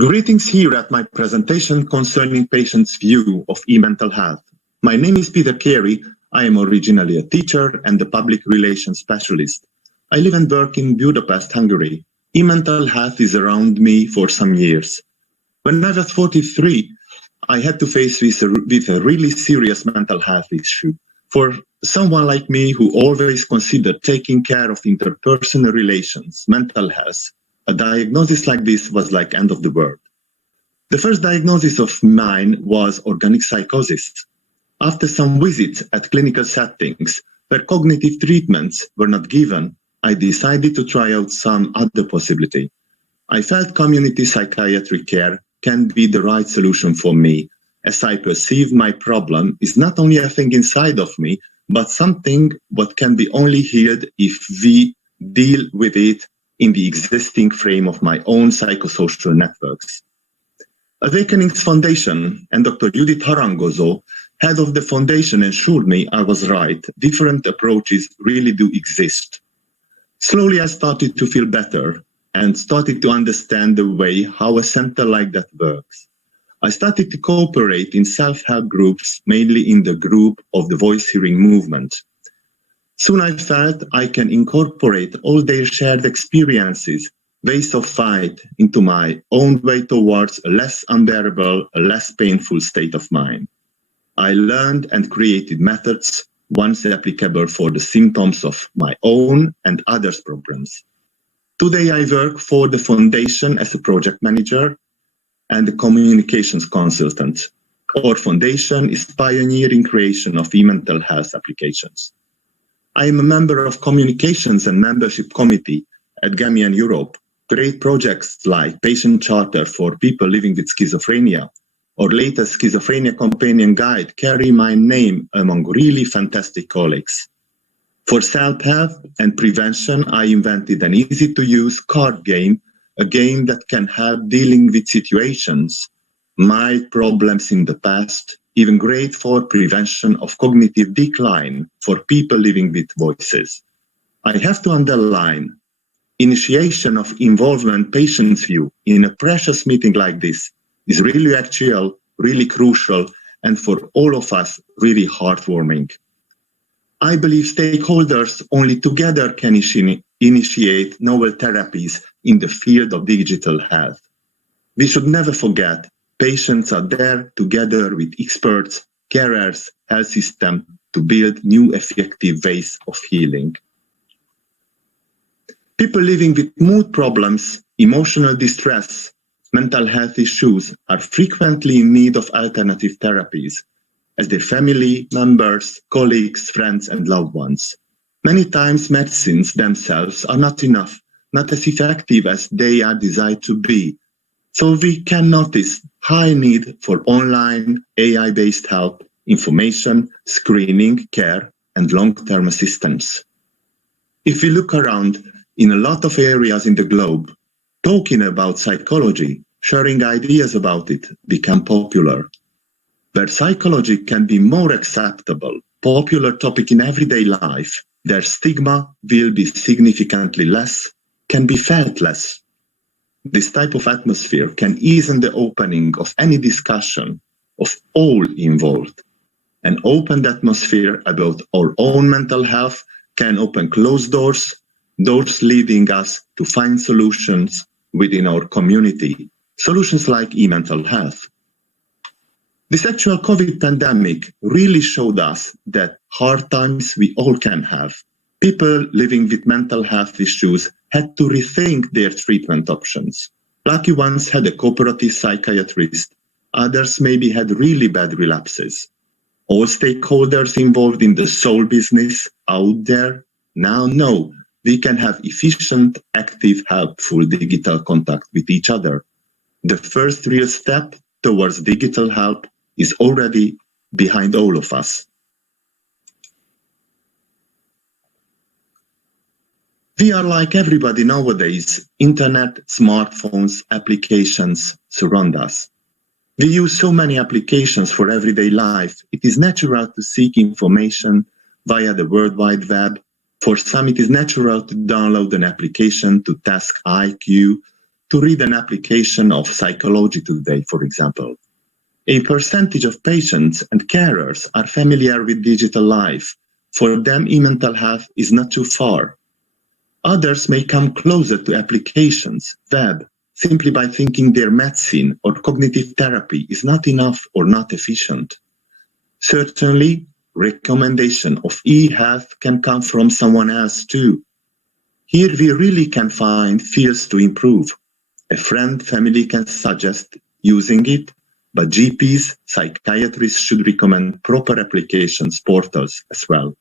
Greetings here at my presentation concerning patients' view of e-mental health. My name is Péter Kéri. I am originally a teacher and a public relations specialist. I live and work in Budapest, Hungary. E-mental health is around me for some years. When I was 43, I had to face with a really serious mental health issue. For someone like me who always considered taking care of interpersonal relations, mental health, a diagnosis like this was like end of the world. The first diagnosis of mine was organic psychosis. After some visits at clinical settings where cognitive treatments were not given, I decided to try out some other possibility. I felt community psychiatric care can be the right solution for me, as I perceive my problem is not only a thing inside of me, but something what can be only healed if we deal with it in the existing frame of my own psychosocial networks. Awakenings Foundation and Dr. Judith Harangozo, head of the foundation, assured me I was right. Different approaches really do exist. Slowly I started to feel better and started to understand the way how a center like that works. I started to cooperate in self-help groups, mainly in the group of the voice hearing movement. Soon I felt I can incorporate all their shared experiences, ways of fight, into my own way towards a less unbearable, a less painful state of mind. I learned and created methods once applicable for the symptoms of my own and others' problems. Today I work for the foundation as a project manager and a communications consultant. Our foundation is pioneering creation of e-mental health applications. I am a member of Communications and Membership Committee at Gamian Europe. Great projects like Patient Charter for people living with schizophrenia or latest Schizophrenia Companion Guide carry my name among really fantastic colleagues. For self-help and prevention, I invented an easy-to-use card game, a game that can help dealing with situations, mild problems in the past, even great for prevention of cognitive decline for people living with voices. I have to underline, initiation of involvement patient's view in a precious meeting like this is really actual, really crucial, and for all of us, really heartwarming. I believe stakeholders only together can initiate novel therapies in the field of digital health. We should never forget, patients are there together with experts, carers, health system to build new effective ways of healing. People living with mood problems, emotional distress, mental health issues are frequently in need of alternative therapies, as their family members, colleagues, friends, and loved ones. Many times medicines themselves are not enough, not as effective as they are designed to be. So we can notice high need for online, AI-based help, information, screening, care, and long-term assistance. If we look around in a lot of areas in the globe, talking about psychology, sharing ideas about it become popular. Where psychology can be more acceptable, popular topic in everyday life, their stigma will be significantly less, can be felt less. This type of atmosphere can ease the opening of any discussion of all involved. An open atmosphere about our own mental health can open closed doors, doors leading us to find solutions within our community, solutions like e-mental health. This actual COVID pandemic really showed us that hard times we all can have. People living with mental health issues had to rethink their treatment options. Lucky ones had a cooperative psychiatrist, others maybe had really bad relapses. All stakeholders involved in the soul business out there now know we can have efficient, active, helpful digital contact with each other. The first real step towards digital help is already behind all of us. We are like everybody nowadays. Internet, smartphones, applications surround us. We use so many applications for everyday life. It is natural to seek information via the World Wide Web. For some, it is natural to download an application to test IQ, to read an application of Psychology Today, for example. A percentage of patients and carers are familiar with digital life. For them, e-mental health is not too far. Others may come closer to applications, web, simply by thinking their medicine or cognitive therapy is not enough or not efficient. Certainly, recommendation of e-health can come from someone else too. Here we really can find fields to improve. A friend, family can suggest using it, but GPs, psychiatrists should recommend proper applications portals as well.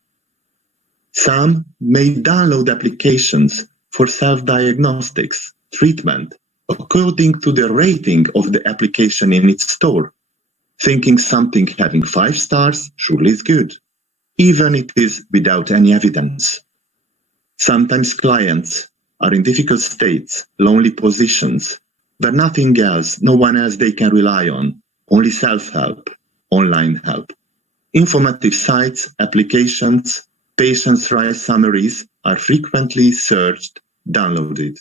Some may download applications for self-diagnostics, treatment, according to the rating of the application in its store, thinking something having 5 stars surely is good, even it is without any evidence. Sometimes clients are in difficult states, lonely positions, where nothing else, no one else they can rely on, only self-help, online help. Informative sites, applications, patients' rights summaries are frequently searched, downloaded.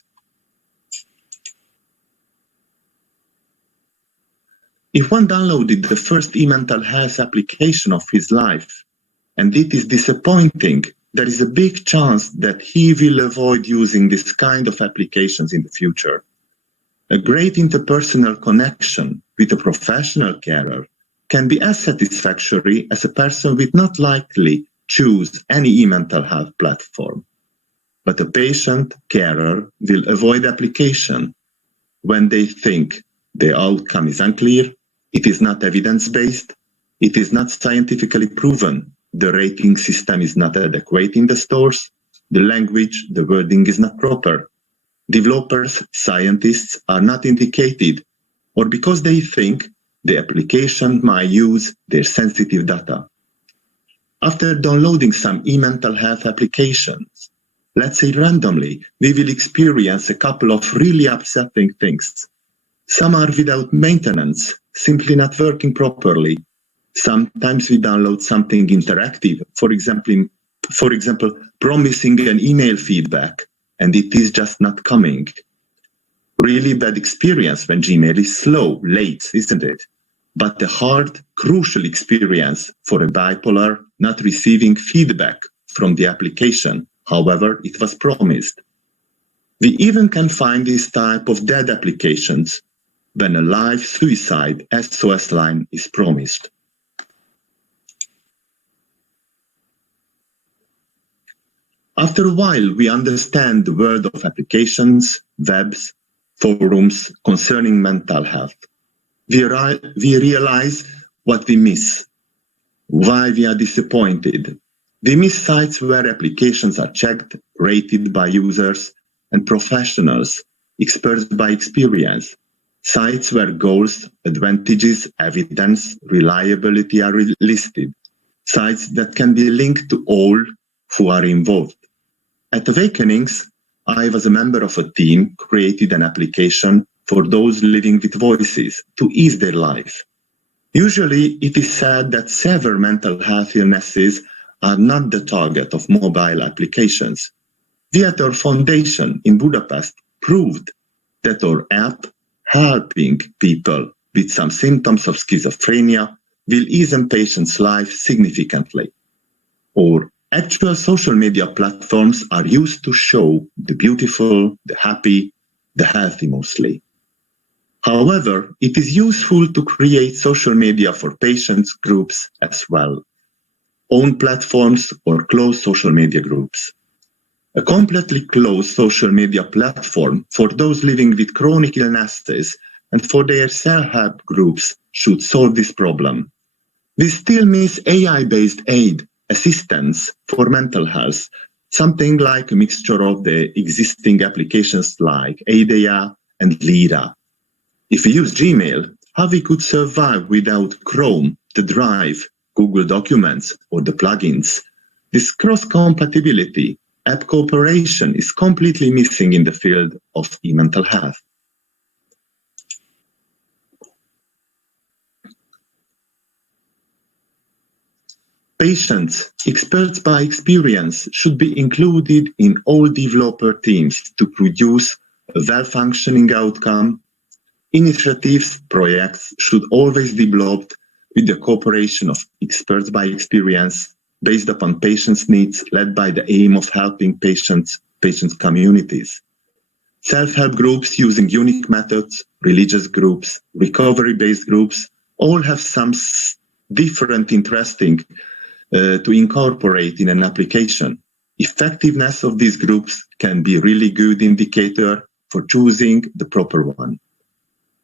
If one downloaded the first e-mental health application of his life, and it is disappointing, there is a big chance that he will avoid using this kind of applications in the future. A great interpersonal connection with a professional carer can be as satisfactory as a person will not likely choose any e-mental health platform. But a patient carer will avoid application when they think the outcome is unclear, it is not evidence-based, it is not scientifically proven, the rating system is not adequate in the stores, the language, the wording is not proper. Developers, scientists are not indicated, or because they think the application might use their sensitive data. After downloading some e-mental health applications, let's say randomly, we will experience a couple of really upsetting things. Some are without maintenance, simply not working properly. Sometimes we download something interactive, for example, promising an email feedback, and it is just not coming. Really bad experience when Gmail is slow, late, isn't it? But the hard, crucial experience for a bipolar not receiving feedback from the application, however it was promised. We even can find this type of dead applications when a live suicide SOS line is promised. After a while, we understand the world of applications, webs, forums concerning mental health. We realize what we miss, why we are disappointed. We miss sites where applications are checked, rated by users and professionals, experts by experience. Sites where goals, advantages, evidence, reliability are listed. Sites that can be linked to all who are involved. At Awakenings, I was a member of a team created an application for those living with voices to ease their life. Usually, it is said that severe mental health illnesses are not the target of mobile applications. We at our foundation in Budapest proved that our app helping people with some symptoms of schizophrenia will ease a patient's life significantly. Or actual social media platforms are used to show the beautiful, the happy, the healthy mostly. However, it is useful to create social media for patients groups as well, own platforms or closed social media groups. A completely closed social media platform for those living with chronic illnesses and for their self-help groups should solve this problem. We still miss AI-based aid, assistance for mental health, something like a mixture of the existing applications like Aidea and Lira. If we use Gmail, how we could survive without Chrome, the Drive, Google Documents, or the plugins? This cross-compatibility, app cooperation is completely missing in the field of e-mental health. Patients, experts by experience, should be included in all developer teams to produce a well-functioning outcome. Initiatives, projects should always be developed with the cooperation of experts by experience, based upon patients' needs, led by the aim of helping patients' communities. Self-help groups using unique methods, religious groups, recovery-based groups, all have some different interesting to incorporate in an application. Effectiveness of these groups can be a really good indicator for choosing the proper one.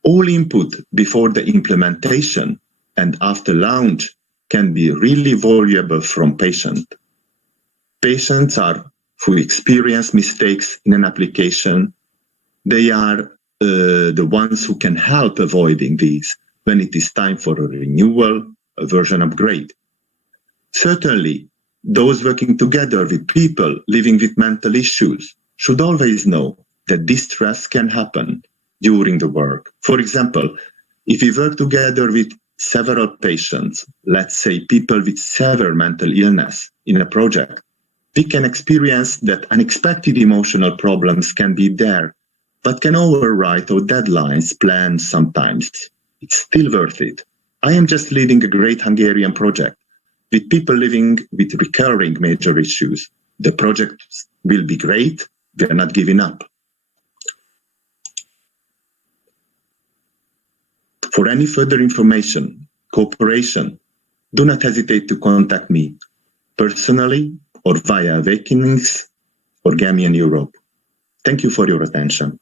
All input before the implementation and after launch can be really valuable from patients. Patients are, who experience mistakes in an application, they are the ones who can help avoiding these when it is time for a renewal, a version upgrade. Certainly, those working together with people living with mental issues should always know that distress can happen during the work. For example, if we work together with several patients, let's say people with severe mental illness in a project, we can experience that unexpected emotional problems can be there, but can override our deadlines planned sometimes. It's still worth it. I am just leading a great Hungarian project with people living with recurring major issues. The project will be great. We are not giving up. For any further information, cooperation, do not hesitate to contact me personally or via Awakenings or Gamian Europe. Thank you for your attention.